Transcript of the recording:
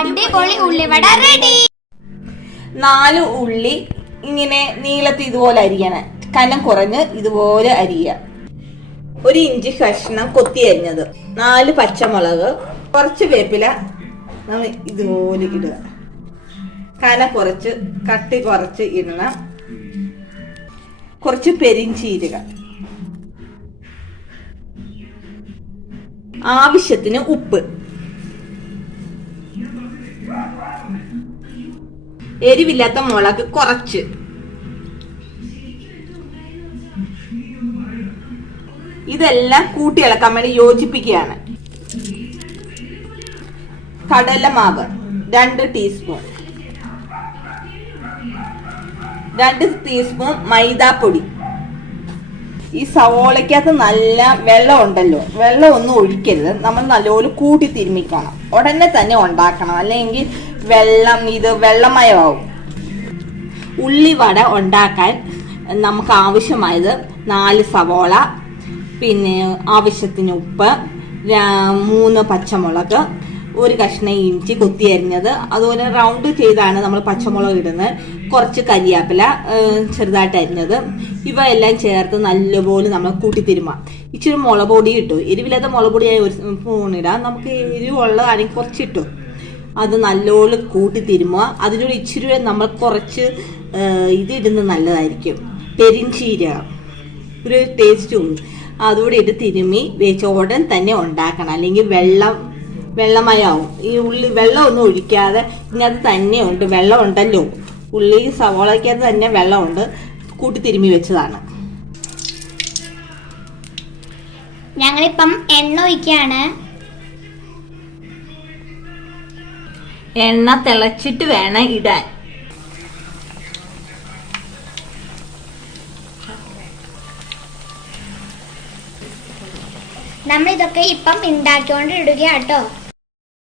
അടിപൊളി ഉള്ളിവട റെഡി. 4 ഉള്ളി ഇങ്ങനെ നീളത്തിൽ ഇതുപോലെ അരിയണം. കനം കുറഞ്ഞ് ഇതുപോലെ അരിയുക. 1 ഇഞ്ച് കഷ്ണം കൊത്തി അരിഞ്ഞത്, 4 പച്ചമുളക്, കുറച്ച് വേപ്പില നമ്മൾ ഇതുപോലെ ഇടുക. കനം കുറച്ച് കട്ടി കുറച്ച് ഇടണം. കുറച്ച് പെരിഞ്ചീരകം, ആവശ്യത്തിന് ഉപ്പ്, എരിവില്ലാത്ത മുളക് കുറച്ച്, ഇതെല്ലാം കൂട്ടി ഇളക്കാൻ വേണ്ടി യോജിപ്പിക്കുകയാണ്. കടലമാവ് 2 ടീസ്പൂൺ, 2 ടീസ്പൂൺ മൈദാപ്പൊടി. ഈ സവോളയ്ക്കകത്ത് നല്ല വെള്ളം ഉണ്ടല്ലോ, വെള്ളം ഒന്നും ഒഴിക്കരുത്. നമ്മൾ നല്ലപോലെ കൂട്ടി തിരുമ്മിക്കണം. ഉടനെ തന്നെ ഉണ്ടാക്കണം, അല്ലെങ്കിൽ വെള്ളമയമാവും. ഉള്ളിവട ഉണ്ടാക്കാൻ നമുക്ക് ആവശ്യമായത് 4 സവോള, പിന്നെ ആവശ്യത്തിന് ഉപ്പ്, 3 പച്ചമുളക്, 1 കഷ്ണം ഇഞ്ചി കൊത്തി അരിഞ്ഞത്, അതുപോലെ റൗണ്ട് ചെയ്താണ് നമ്മൾ പച്ചമുളക് ഇടുന്നത്, കുറച്ച് കരിയാപ്പില ചെറുതായിട്ട് അരിഞ്ഞത്. ഇവയെല്ലാം ചേർത്ത് നല്ലപോലെ നമ്മൾ കൂട്ടിത്തിരുമാം. ഇച്ചിരി മുളക് പൊടി ഇട്ടു, എരിവില്ലാത്ത മുളക് പൊടിയായി 1 സ്പൂൺ ഇടാം. നമുക്ക് എരിവുള്ളതാണെങ്കിൽ കുറച്ചിട്ടു. അത് നല്ലപോലെ കൂട്ടിത്തിരുമുക. അതിനോട് ഇച്ചിരി നമ്മൾ കുറച്ച് ഇതിടുന്നത് നല്ലതായിരിക്കും, പെരിഞ്ചീരകം, ഒരു ടേസ്റ്റ് ഉണ്ട്. അതുകൂടി ഇട്ട് തിരുമ്മി വെച്ച് ഉടൻ തന്നെ ഉണ്ടാക്കണം, അല്ലെങ്കിൽ വെള്ളമയാവും. ഈ ഉള്ളി വെള്ളം ഒന്നും ഒഴിക്കാതെ ഇതിനകത്ത് തന്നെ ഉണ്ട്, വെള്ളം ഉണ്ടല്ലോ, ഉള്ളി സവോളയ്ക്കകത്ത് തന്നെ വെള്ളമുണ്ട്. കൂട്ടി തിരുമ്മി വെച്ചതാണ്. ഞങ്ങളിപ്പം എണ്ണ ഒഴിക്കാണ്. എണ്ണ തിളച്ചിട്ട് വേണം ഇടാൻ. നമ്മൾ ഇതൊക്കെ ഇപ്പം ഉണ്ടാക്കിക്കൊണ്ട് ഇടുക കേട്ടോ.